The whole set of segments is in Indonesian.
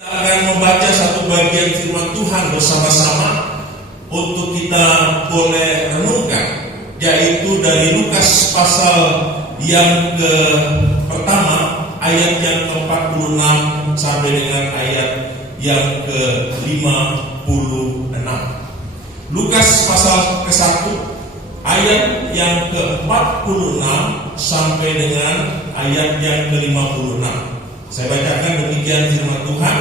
Kita akan membaca satu bagian firman Tuhan bersama-sama untuk kita boleh renungkan, yaitu dari Lukas pasal yang pertama ayat yang ke-46 sampai dengan ayat yang ke-56. Lukas pasal ke-1 ayat yang ke-46 sampai dengan ayat yang ke-56. Saya bacakan demikian firman Tuhan.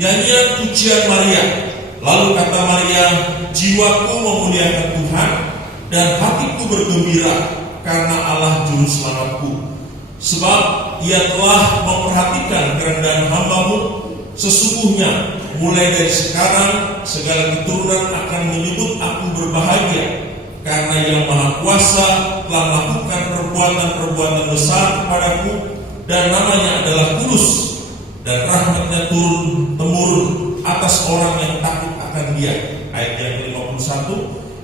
Nyanyian pujian Maria. Lalu kata Maria, jiwaku memuliakan Tuhan dan hatiku bergembira karena Allah juru selamatku. Sebab ia telah memperhatikan kerendahan hamba-Mu. Sesungguhnya mulai dari sekarang segala keturunan akan menyebut aku berbahagia, karena Yang Maha Kuasa telah melakukan perbuatan-perbuatan besar kepadaku, dan namanya adalah kudus, dan rahmatnya turun-temurun atas orang yang takut akan Dia. Ayat yang ke-51,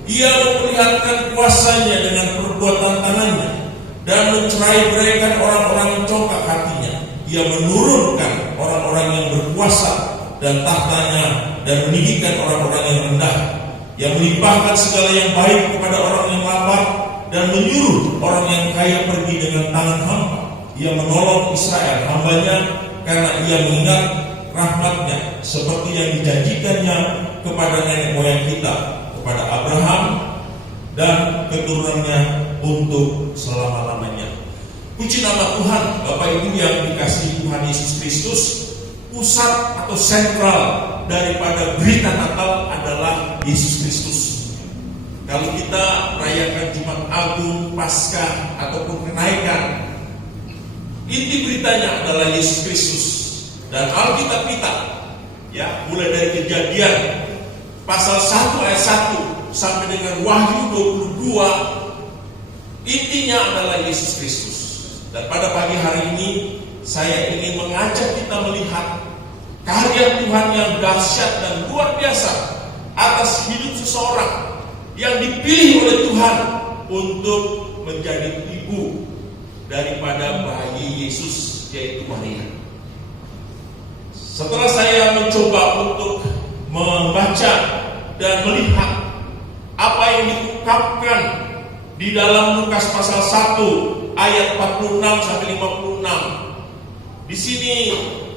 Ia memperlihatkan kuasanya dengan perbuatan tangannya, dan mencerai-beraikan orang-orang yang congkak hatinya. Ia menurunkan orang-orang yang berkuasa dan tahtanya, dan meninggikan orang-orang yang rendah. Ia melimpahkan segala yang baik kepada orang yang lapar, dan menyuruh orang yang kaya pergi dengan tangan hampa. Ia menolong Israel hambanya, karena ia mengingat rahmatnya seperti yang dijanjikannya kepada nenek moyang kita, kepada Abraham dan keturunannya untuk selama-lamanya. Puji nama Tuhan. Bapak Ibu yang dikasihi Tuhan Yesus Kristus, pusat atau sentral daripada berita Natal adalah Yesus Kristus. Kalau kita merayakan Jumat Agung, Paskah ataupun kenaikan, inti beritanya adalah Yesus Kristus. Dan Alkitab kita, ya, mulai dari Kejadian pasal 1 ayat 1 sampai dengan Wahyu 22, intinya adalah Yesus Kristus. Dan pada pagi hari ini saya ingin mengajak kita melihat karya Tuhan yang dahsyat dan luar biasa atas hidup seseorang yang dipilih oleh Tuhan untuk menjadi ibu daripada bayi Yesus, yaitu Maria. Setelah saya mencoba untuk membaca dan melihat apa yang diungkapkan di dalam Lukas pasal 1 ayat 46 sampai 56, di sini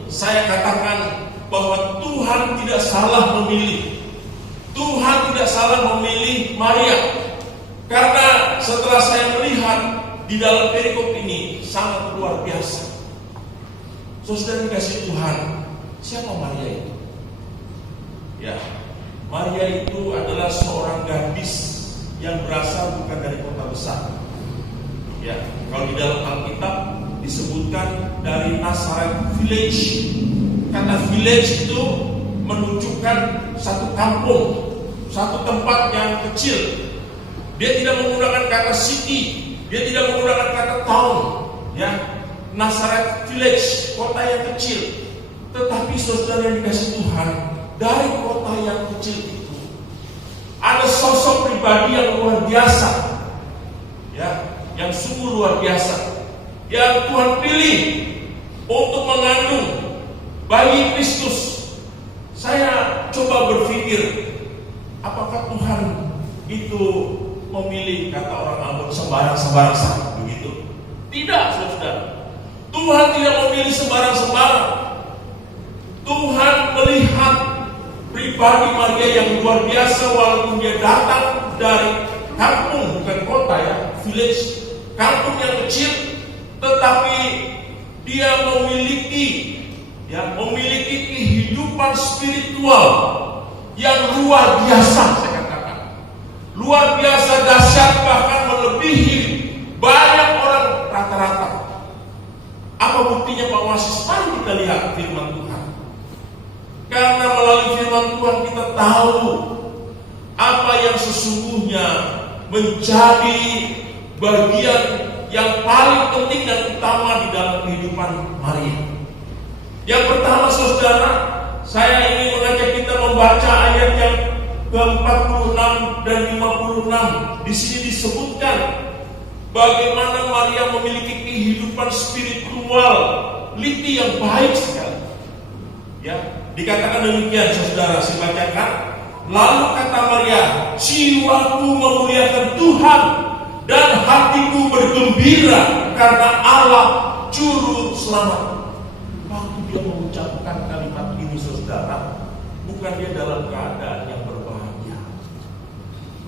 saya katakan bahwa Tuhan tidak salah memilih. Tuhan tidak salah memilih Maria. Karena setelah saya melihat di dalam perikop ini sangat luar biasa. Saudara dikasih Tuhan, siapa Maria itu? Ya, Maria itu adalah seorang gadis yang berasal bukan dari kota besar. Ya, kalau di dalam Alkitab disebutkan dari Nazaret village. Kata village itu menunjukkan satu kampung, satu tempat yang kecil. Dia tidak menggunakan kata city, dia tidak menggunakan kata town, ya. Nazaret village, kota yang kecil. Tetapi saudara yang dikasih Tuhan, dari kota yang kecil itu ada sosok pribadi yang luar biasa, ya, yang sungguh luar biasa, yang Tuhan pilih untuk mengandung bayi Kristus. Saya coba berpikir, apakah Tuhan itu memilih, kata orang Ambon, sembarang-sembarang saja begitu? Tidak, saudara. Tuhan tidak memilih sembarang-sembarang. Tuhan melihat pribadi Maria yang luar biasa, walaupun dia datang dari kampung, bukan kota, ya, village, kampung yang kecil, tetapi dia memiliki kehidupan spiritual yang luar biasa, saya katakan. Luar biasa, dahsyat, bahkan melebihi banyak orang rata-rata. Apa buktinya Pak Wasis? Mari kita lihat firman Tuhan. Karena melalui firman Tuhan kita tahu apa yang sesungguhnya menjadi bagian yang paling penting dan utama di dalam kehidupan Maria. Yang pertama, saudara, saya ingin mengajak kita membaca ayat yang ke-46 dan 56. Di sini disebutkan bagaimana Maria memiliki kehidupan spiritual yang baik sekali. Ya, dikatakan demikian saudara, saya bacakan. Lalu kata Maria, jiwaku memuliakan Tuhan dan hatiku bergembira karena Allah Juru Selamat. Waktu dia mengucapkan kalimat ini saudara, bukan dia dalam keadaan yang berbahagia,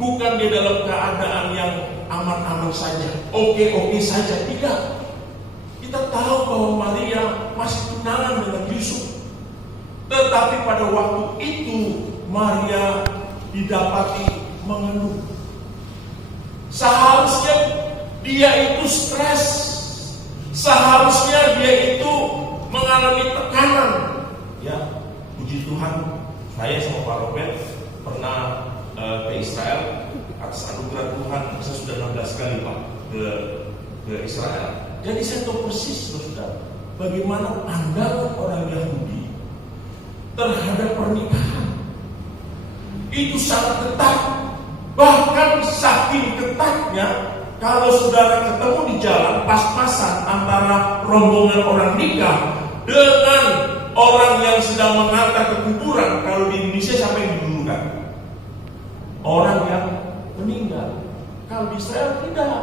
bukan dia dalam keadaan yang aman-aman saja, oke-oke saja, tidak. Kita tahu bahwa Maria masih tunangan dengan Yusuf. Tetapi pada waktu itu Maria didapati mengandung. Seharusnya dia itu stres, seharusnya dia itu mengalami tekanan. Ya, puji Tuhan, saya sama Pak Robert pernah ke Israel. Atas anugerah Tuhan, saya sudah 16 kali Pak ke Israel. Jadi saya tahu persis saudara, bagaimana pandangan orang Yahudi terhadap pernikahan. Itu sangat ketat. Bahkan saking ketatnya, kalau saudara ketemu di jalan pas-pasan antara rombongan orang nikah dengan orang yang sedang mengantar ke kuburan, kalau di Indonesia siapa yang didulukan? Orang yang meninggal. Kalau di Israel tidak.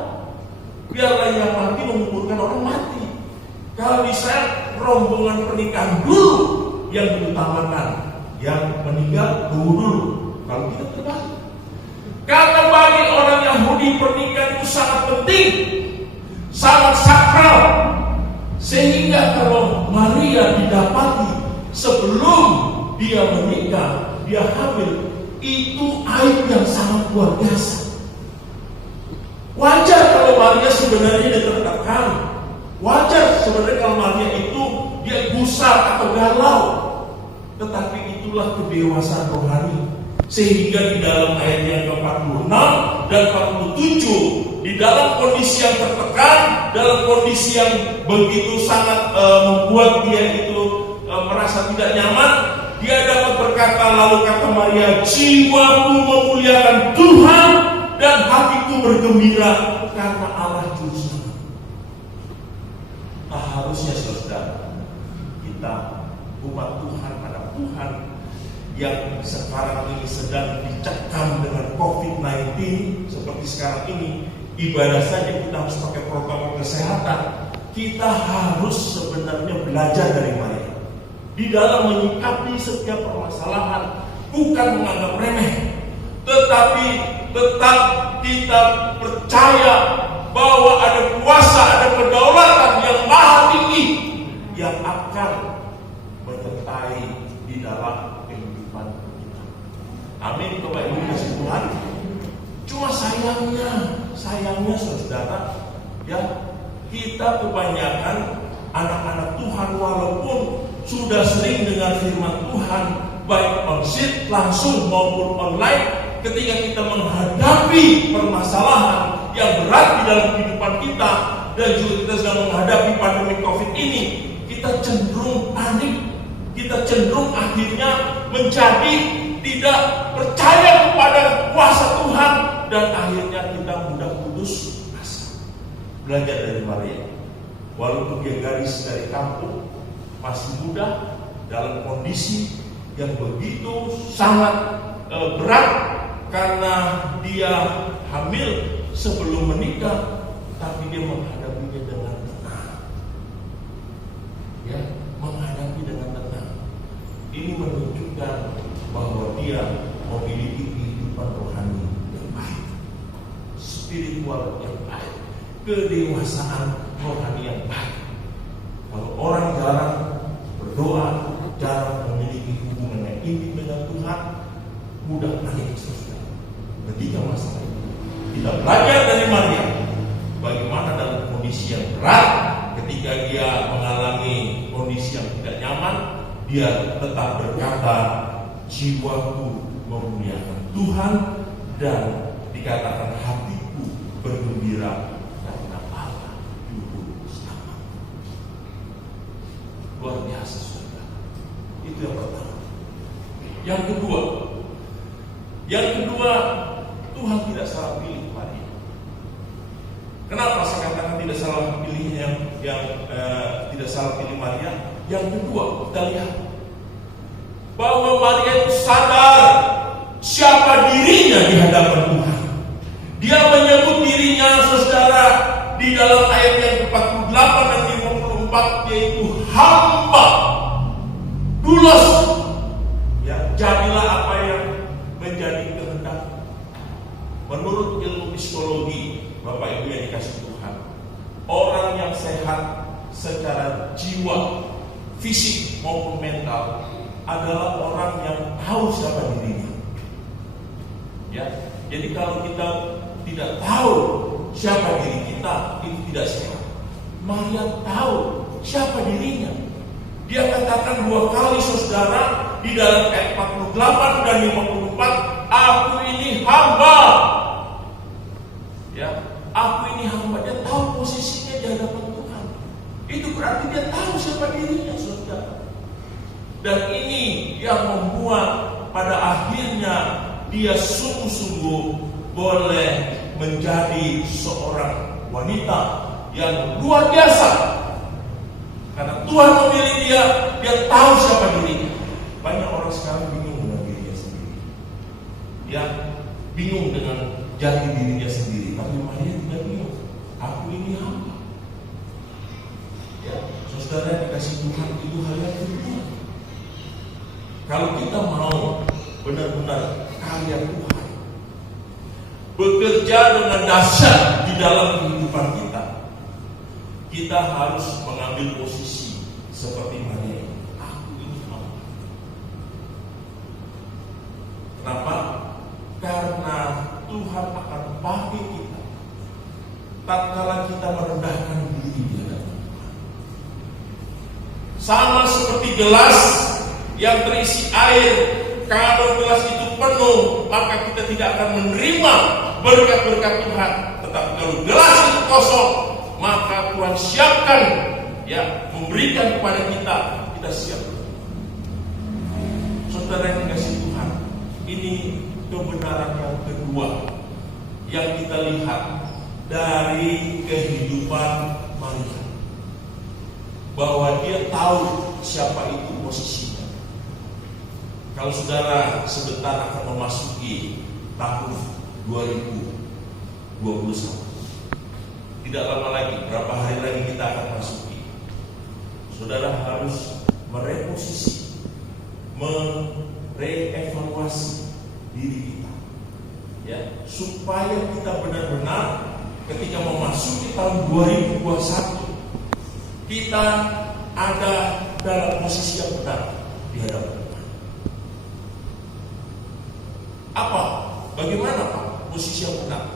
Biarlah yang mati menguburkan orang mati. Kalau di Israel rombongan pernikahan dulu yang diutamakan, yang meninggal tunggu dulu. Kalau kita terbalik. Karena bagi orang Yahudi pernikahan itu sangat penting, sangat sakral, sehingga kalau Maria didapati sebelum dia menikah, dia hamil, itu aib yang sangat luar biasa. Wajar kalau Maria sebenarnya ditertekan, wajar sebenarnya kalau Maria itu dia gusar atau galau. Tetapi itulah kedewasaan rohani. Sehingga di dalam ayat yang ke-46 dan 47, di dalam kondisi yang tertekan, dalam kondisi yang begitu sangat membuat dia itu merasa tidak nyaman, dia dapat berkata, lalu kata Maria, jiwaku memuliakan Tuhan dan hatiku bergembira karena Allah Juru Selamat. Nah, harusnya saudara, kita umat Tuhan, anak Tuhan yang sekarang ini sedang dicekam dengan COVID-19 seperti sekarang ini, ibadah saja kita harus pakai protokol kesehatan. Kita harus sebenarnya belajar dari Maria di dalam menyikapi setiap permasalahan, bukan menganggap remeh, tetapi tetap kita percaya bahwa ada kuasa, ada kedaulatan yang maha tinggi yang akan menyertai di dalam kehidupan kita. Amin. Bapak Ibu kasih Tuhan. Cuma sayangnya saudara, ya, kita kebanyakan anak-anak Tuhan walaupun sudah sering dengar firman Tuhan baik on-site langsung maupun online, ketika kita menghadapi permasalahan yang berat di dalam kehidupan kita dan juga kita sedang menghadapi pandemi COVID ini, kita cenderung panik, kita cenderung akhirnya menjadi tidak percaya kepada kuasa Tuhan dan akhirnya kita mudah putus asa. Belajar dari Maria, walaupun dia gadis dari kampung, masih muda dalam kondisi yang begitu sangat berat karena dia hamil sebelum menikah, tapi dia menghadapinya dengan tenang. Ya, menghadapi dengan tenang. Ini menunjukkan bahwa dia memiliki kehidupan rohani yang baik, spiritual yang baik, kedewasaan rohani yang baik. Kalau orang jarang berdoa, jarang memiliki hubungan yang intim dengan Tuhan, mudah panik saudara. Ketika masalah itu, kita belajar dari Maria bagaimana dalam kondisi yang berat, ketika dia mengalami kondisi yang tidak nyaman, dia tetap berkata, jiwaku memuliakan Tuhan dan dikatakan hatiku bergembira karena Allah Juru Selamat. Luar biasa saudara. Itu yang pertama. Yang kedua, Tuhan tidak salah pilih Maria. Kenapa saya katakan tidak salah pilih yang tidak salah pilih Maria? Yang kedua, kita lihat bahwa Maria itu sadar siapa dirinya di hadapan Tuhan. Dia menyebut dirinya, saudara, di dalam ayat yang 48 dan 54, yaitu hamba. Dulos. Ya, jadilah apa yang menjadi kehendak. Menurut ilmu psikologi, Bapak Ibu yang dikasih Tuhan, orang yang sehat secara jiwa, fisik maupun mental adalah orang yang tahu siapa dirinya. Ya, jadi kalau kita tidak tahu siapa diri kita, itu tidak sehat. Maria tahu siapa dirinya. Dia katakan 2 kali, saudara, di dalam ayat 48 dan 54, aku ini hamba. Ya, aku ini hamba. Dia tahu posisinya di hadapan Tuhan. Itu berarti dia tahu siapa dirinya, saudara. Dan ini yang membuat pada akhirnya dia sungguh-sungguh boleh menjadi seorang wanita yang luar biasa. Karena Tuhan memilih dia tahu siapa dirinya. Banyak orang sekarang bingung dengan dirinya sendiri. Ya, bingung dengan jati dirinya sendiri. Tapi Maria tidak bingung. Aku ini hamba. Ya, saudara dikasih Tuhan, itu hal yang kedua. Kalau kita mau benar-benar karya Tuhan, bekerja dengan dahsyat di dalam kehidupan kita, kita harus mengambil posisi seperti Maria. Aku ini hamba. Kenapa? Karena Tuhan akan pakai kita tatkala kita merendahkan diri di hadapan Tuhan. Sama seperti gelas yang terisi air, kalau gelas itu penuh, maka kita tidak akan menerima berkat-berkat Tuhan. Tetapi kalau gelas itu kosong, maka Tuhan siapkan, ya, memberikan kepada kita siap. Saudara yang dikasih Tuhan, ini kebenaran yang kedua yang kita lihat dari kehidupan Maria, bahwa dia tahu siapa itu posisinya. Kalau saudara sebentar akan memasuki tahun 2021, tidak lama lagi, berapa hari lagi kita akan masuki. Saudara harus mereposisi, mereevaluasi diri kita, ya, supaya kita benar-benar ketika memasuki tahun 2021 kita ada dalam posisi yang benar di hadapan Tuhan. Apa? Bagaimana Pak posisi yang benar?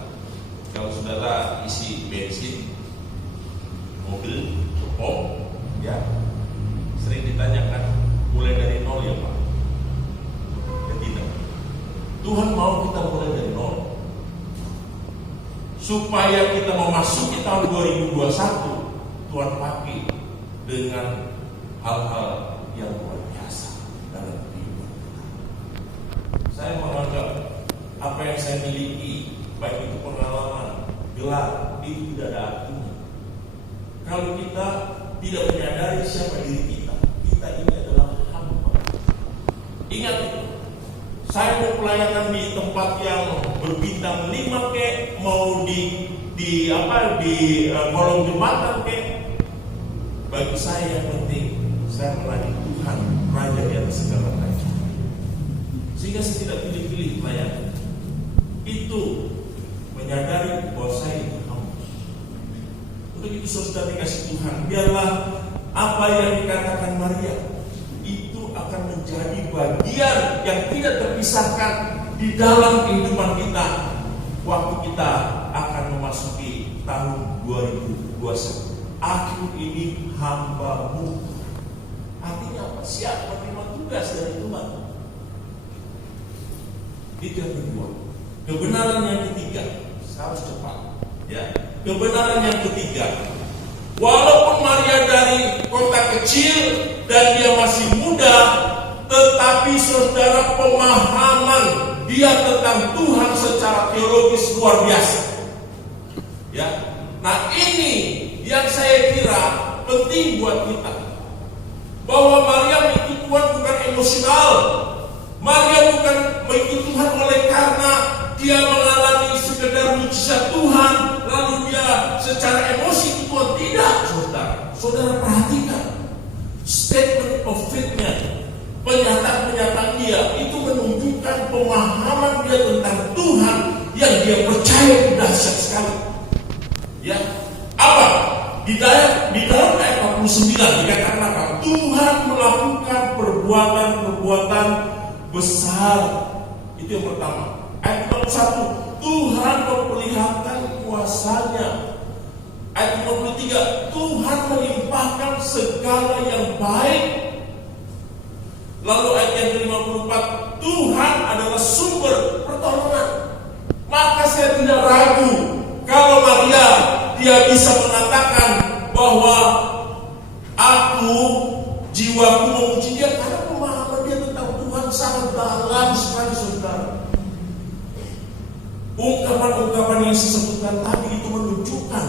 Kalau saudara isi bensin, mobil, pom, ya, sering ditanyakan mulai dari nol ya Pak? Ya tidak. Tuhan mau kita mulai dari nol, supaya kita memasuki tahun 2021 Tuhan pakai dengan hal-hal yang luar biasa dalam kehidupan kita. Saya menganggap apa yang saya miliki, baik itu pengalaman, gelar, itu tidak ada artinya kalau kita tidak menyadari siapa diri kita. Kita ini adalah hamba. Ingat itu. Saya mau pelayanan di tempat yang berbintang 5 kek, mau di kolong jembatan kek. Bagi saya yang penting saya melayani Tuhan, Raja di atas segala raja. Sehingga saya tidak pilih-pilih pelayanan. Itu menyadari bahwa saya itu hamba. Untuk itu saudara dikasih Tuhan, biarlah apa yang dikatakan Maria itu akan menjadi bagian yang tidak terpisahkan di dalam kehidupan kita waktu kita akan memasuki tahun 2021. Aku ini hamba-Mu. Artinya apa? Siap menerima tugas dari Tuhan. Itu yang kedua. Kebenaran yang ketiga, harus cepat. Ya. Kebenaran yang ketiga, walaupun Maria dari kota kecil dan dia masih muda, tetapi saudara, pemahaman dia tentang Tuhan secara teologis luar biasa. Ya. Nah, ini yang saya kira penting buat kita, bahwa Maria itu Tuhan bukan emosional. Maria bukan mengikut Tuhan oleh karena dia mengalami sekedar mujizat Tuhan, lalu dia secara emosi itu Tuhan. Tidak, saudara. Saudara perhatikan statement of faith-nya, pernyataan dia itu menunjukkan pemahaman dia tentang Tuhan yang dia percaya itu dahsyat sekali. Ya, apa? Di dalam ayat 49 dikatakan apa? Tuhan melakukan perbuatan-perbuatan besar. Itu yang pertama. Ayat 51, Tuhan memperlihatkan kuasanya. Ayat 53, Tuhan melimpahkan segala yang baik. Lalu ayat yang ke-54, Tuhan adalah sumber pertolongan. Maka saya tidak ragu kalau Maria dia bisa mengatakan bahwa jiwaku memuji dia karena pemahaman dia tentang Tuhan sangat dalam sekali, saudara. Ungkapan-ungkapan yang saya sebutkan tadi itu menunjukkan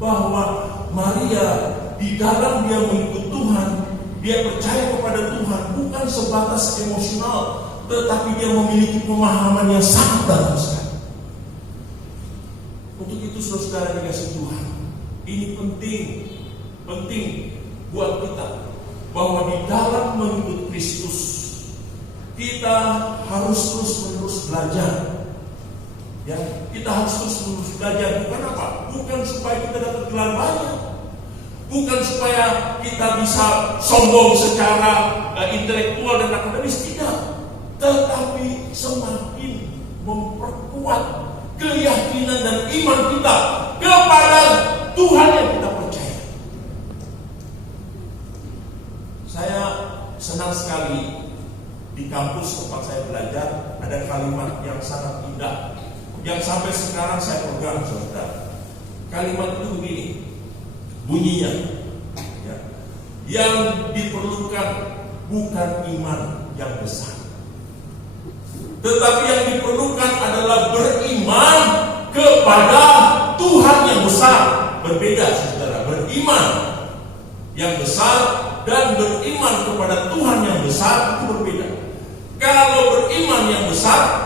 bahwa Maria di dalam dia mengikut Tuhan, dia percaya kepada Tuhan bukan sebatas emosional, tetapi dia memiliki pemahaman yang sangat dalam sekali. Untuk itu saudara dikasih Tuhan, ini penting buat kita bahwa di dalam mengikut Kristus kita harus terus-menerus belajar. Ya, kita harus terus-menerus belajar. Bukan apa? Bukan supaya kita dapat gelar banyak, bukan supaya kita bisa sombong secara intelektual dan akademis, tidak. Tetapi semakin memperkuat keyakinan dan iman kita kepada Tuhan yang kita percaya. Saya senang sekali di kampus tempat saya belajar ada kalimat yang sangat indah yang sampai sekarang saya pegang, saudara. Kalimat itu begini bunyinya, ya, yang diperlukan bukan iman yang besar, tetapi yang diperlukan adalah beriman kepada Tuhan yang besar. Berbeda, saudara. Beriman yang besar dan beriman kepada Tuhan yang besar itu berbeda. Kalau beriman yang besar,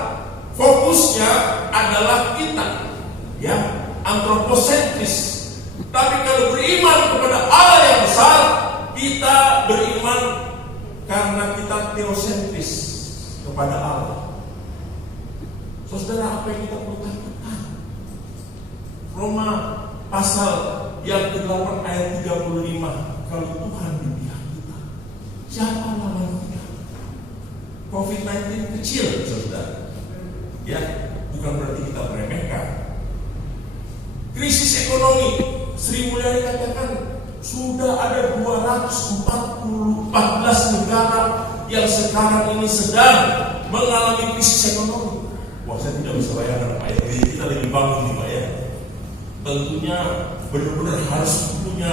fokusnya adalah kita, ya, antroposentris. Tapi kalau beriman kepada Allah yang besar, kita beriman karena kita teosentris kepada Allah. Saudara, apa yang kita perlu lakukan? Roma pasal yang ke-8 ayat 35. Kalau Tuhan di pihak kita, siapa lawan kita? COVID-19 kecil, saudara. Ya, bukan berarti kita meremehkan. Krisis ekonomi, Sri Mulyani katakan sudah ada 214 negara yang sekarang ini sedang mengalami krisis ekonomi. Wah, saya tidak bisa bayangkan, Pak ya. Kita lebih bangun nih, Pak ya. Tentunya benar-benar harus punya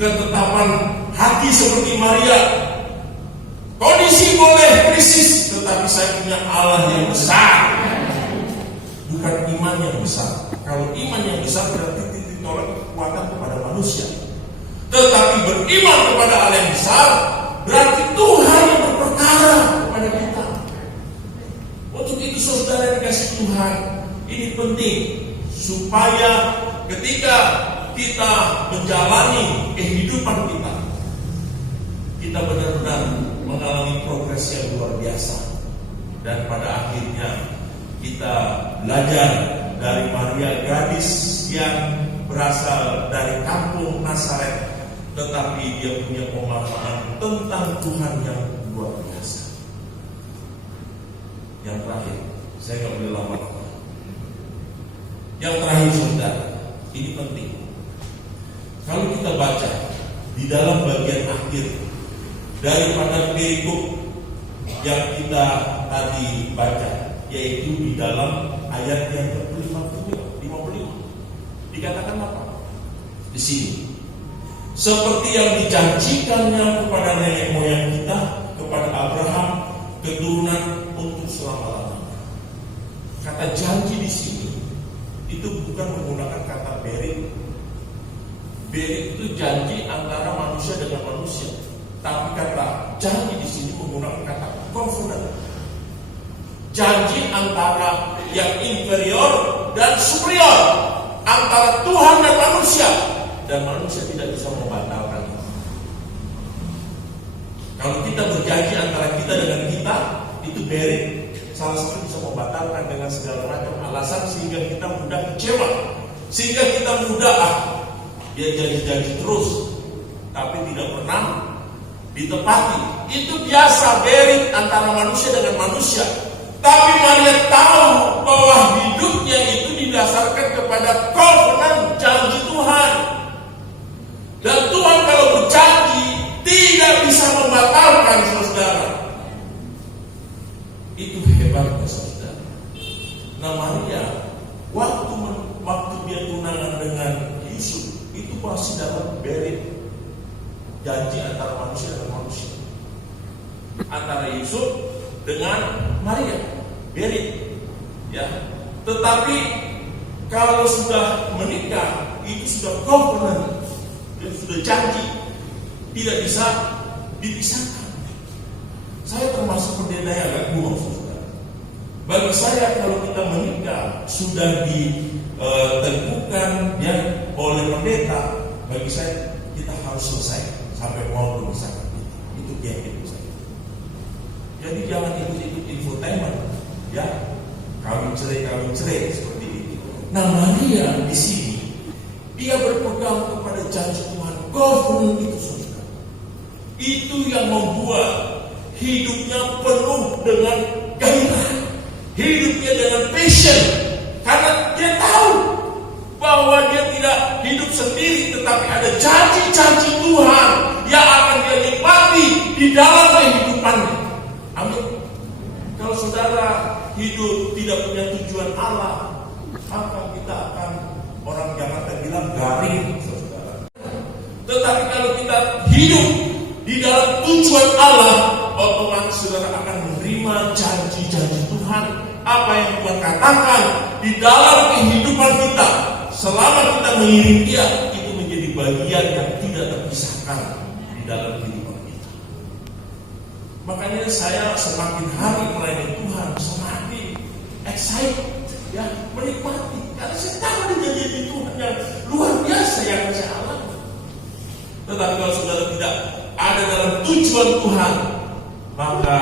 ketetapan hati seperti Maria. Kondisi boleh krisis, tetapi saya punya Allah yang besar, bukan iman yang besar. Kalau iman yang besar berarti ditolak kekuatan kepada manusia. Tetapi beriman kepada Allah yang besar berarti Tuhan yang berperkara kepada kita. Untuk itu saudara yang dikasih Tuhan, ini penting supaya ketika kita menjalani kehidupan kita benar-benar mengalami progres yang luar biasa. Dan pada akhirnya kita belajar dari Maria, gadis yang berasal dari kampung Nazaret, tetapi dia punya pemahaman tentang Tuhan yang luar biasa. Yang terakhir, saya nggak boleh lama-lama. Yang terakhir, saudara, ini penting. Kalau kita baca di dalam bagian akhir daripada perikop yang kita tadi baca, yaitu di dalam ayat yang ke-55, dikatakan apa? Di sini, seperti yang dijanjikannya kepada nenek moyang kita, kepada Abraham, keturunan untuk selama-lamanya. Kata janji di sini itu bukan menggunakan kata berik. Berik itu janji antara manusia dengan manusia. Tapi kata janji di sini sini menggunakan kata covenant. Janji antara yang inferior dan superior, antara Tuhan dan manusia tidak bisa membatalkan. Kalau kita berjanji antara kita dengan kita, itu berit. Salah satu bisa membatalkan dengan segala macam alasan sehingga kita mudah kecewa, sehingga kita mudah dia janji-janji terus, tapi tidak pernah ditepati. Itu biasa berit antara manusia dengan manusia. Tapi Maria tahu bahwa hidupnya itu didasarkan kepada covenant, janji Tuhan. Dan Tuhan kalau berjanji tidak bisa membatalkan, saudara. Itu hebatnya, saudara. Nah, Maria waktu dia tunangan dengan Yusuf itu masih dapat berit janji antara manusia dengan manusia, antara Yusuf dengan Maria, berit, ya. Tetapi kalau sudah menikah, itu sudah covenant, sudah janji, tidak bisa dipisahkan. Saya termasuk pendeta yang agak kuno, saudara. Bagi saya kalau kita menikah sudah ditentukan ya oleh pendeta, bagi saya kita harus selesai sampai mau memisahkan kita. Itu keyakinan saya. Jadi jangan ikut-ikut infotainment, ya, kawin cerai seperti itu. Nah, Maria di sini dia berpegang kepada janji Tuhan, covenant itu, saudara. Itu yang membuat hidupnya penuh dengan gairah, hidupnya dengan passion, karena dia tahu bahwa dia tidak hidup sendiri, tetapi ada janji-janji Tuhan yang akan dia nikmati di dalam kehidupannya. Amin. Kalau saudara hidup tidak punya tujuan Allah, maka kita akan, orang Jakarta bilang, garing, saudara. Tetapi kalau kita hidup di dalam tujuan Allah, otomatis saudara akan menerima janji-janji Tuhan. Apa yang Tuhan katakan di dalam kehidupan kita, selama kita mengiring Dia, itu menjadi bagian yang tidak terpisahkan di dalam kehidupan kita. Makanya saya semakin hari melayani Tuhan, semakin excited, ya, menikmati, karena saya tahu ada janji Tuhan yang luar biasa yang saya alami. Tetapi kalau saudara tidak ada dalam tujuan Tuhan, maka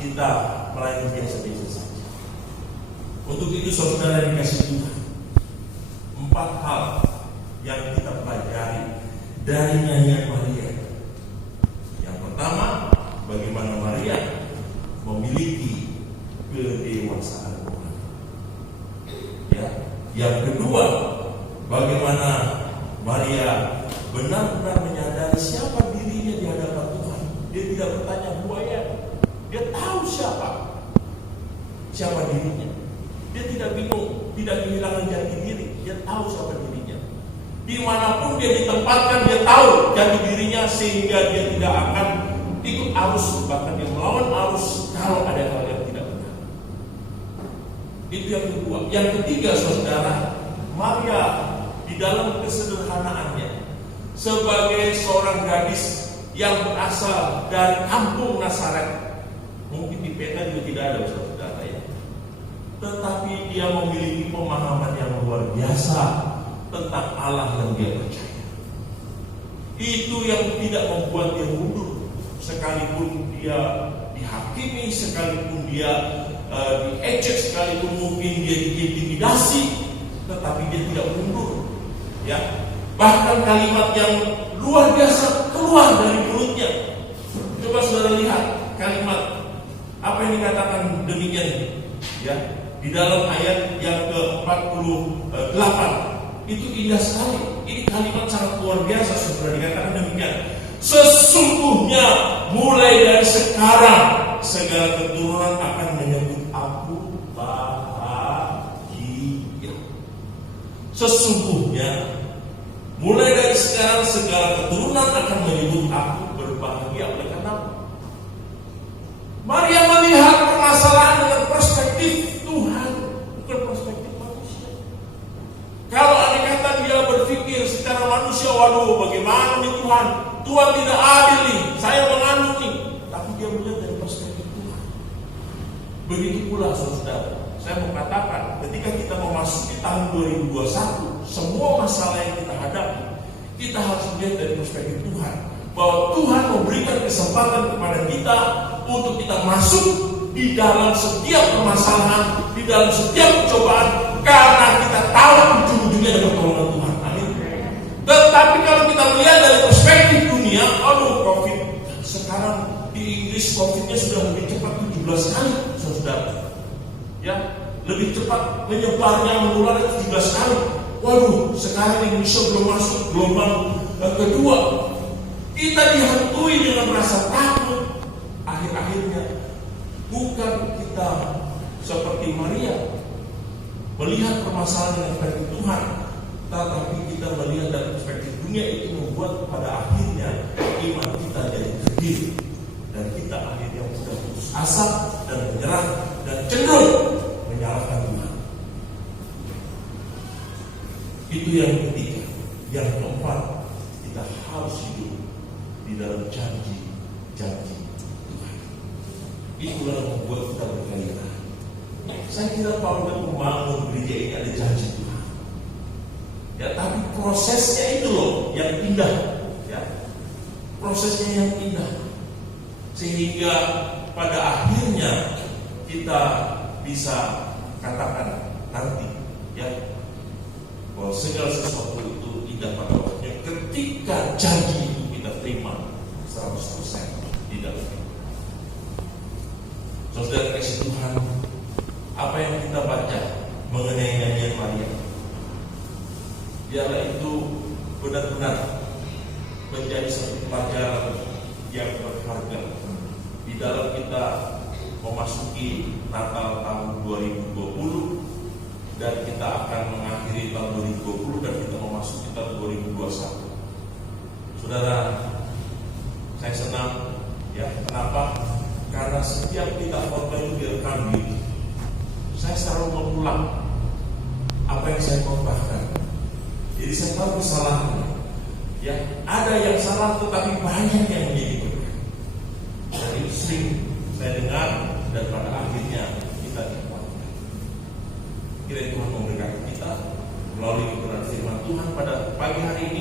kita melayani biasa-biasa saja. Untuk itu saudara yang dikasih Tuhan, 4 hal yang kita pelajari dari nyanyian Maria. Yang pertama, bagaimana Maria memiliki kedewasaan Tuhan. Ya. Yang kedua, bagaimana Maria benar-benar menyadari siapa dirinya di hadapan Tuhan. Dia tidak bertanya buaya, dia tahu siapa dirinya. Dia tidak bingung, tidak kehilangan jati diri. Dia tahu siapa dirinya. Dimanapun dia ditempatkan, dia tahu jati dirinya, sehingga dia tidak akan ikut arus, bahkan dia melawan arus kalau ada hal yang tidak benar. Itu yang kedua. Yang ketiga, saudara, Maria di dalam kesederhanaannya sebagai seorang gadis yang berasal dari kampung Nazaret, mungkin di peta juga tidak ada, saudara, ya. Tetapi dia memiliki pemahaman yang luar biasa tentang Allah yang dia percaya. Itu yang tidak membuat dia mundur, sekalipun dia dihakimi, sekalipun dia diejek, sekalipun mungkin dia diintimidasi, tetapi dia tidak mundur. Ya, bahkan kalimat yang luar biasa keluar dari mulutnya. Coba saudara lihat kalimat apa yang dikatakan demikian, ya. Di dalam ayat yang ke-48 itu indah sekali. Ini kalimat sangat luar biasa, saudara. Dikatakan demikian: sesungguhnya mulai dari sekarang segala keturunan akan menyebut aku bahagia. Sesungguhnya mulai dari sekarang segala keturunan akan menyebut aku berbahagia. Oleh karena Maria melihat permasalahan dengan perspektif Tuhan, bukan perspektif manusia. Kalau andai kata dia berpikir secara manusia, waduh bagaimana nih Tuhan tidak adil nih, saya mengandung nih. Tapi dia melihat Begitu pula saudara, saya mau katakan ketika kita memasuki tahun 2021, semua masalah yang kita hadapi, kita harus melihat dari perspektif Tuhan, bahwa Tuhan memberikan kesempatan kepada kita untuk kita masuk di dalam setiap permasalahan, di dalam setiap cobaan, karena kita tahu ujung-ujungnya ada pertolongan Tuhan. Amin. Tetapi kalau kita melihat dari perspektif dunia, COVID sekarang di Inggris COVID-nya sudah lebih cepat 17 kali, saudara. Ya, lebih cepat menyebarnya, menular 17 kali. Waduh, sekarang Indonesia belum masuk gelombang kedua. Kita dihantui dengan rasa takut. Akhir-akhirnya bukan kita seperti Maria melihat permasalahan dengan perspektif Tuhan, tetapi kita melihat dari perspektif dunia. Itu membuat pada akhirnya iman kita jadi kerdil, dan kita akhirnya sudah putus asa dan menyerah dan cenderung menyalahkan Tuhan. Itu yang ketiga. Yang keempat, kita harus hidup di dalam janji-janji Tuhan. Itulah yang membuat kita bergairah. Saya kira Paulus membangun gereja ini ada janji Tuhan. Ya, tapi prosesnya itu loh yang indah. Ya, prosesnya yang indah. Sehingga pada akhirnya kita bisa katakan nanti, ya, bahwa segala sesuatu itu indah pada waktunya ketika janji itu kita terima 100% di dalamnya. Saudara kasih Tuhan, apa yang kita baca mengenai nyanyian Maria, biarlah itu benar-benar menjadi satu pelajaran yang berharga di dalam kita memasuki Natal tahun 2020, dan kita akan mengakhiri tahun 2020 dan kita memasuki tahun 2021. Saudara, saya senang, ya. Kenapa? Karena setiap kita khotbah itu direkam gitu. Saya selalu mengulang apa yang saya khotbahkan. Jadi saya tahu kesalahannya. Ya, ada yang salah tetapi banyak yang menjadi berkat. Dan itu sering saya dengar, dan pada akhirnya kita dikuatkan. Kiranya Tuhan memberkati kita melalui kebenaran firman Tuhan pada pagi hari ini.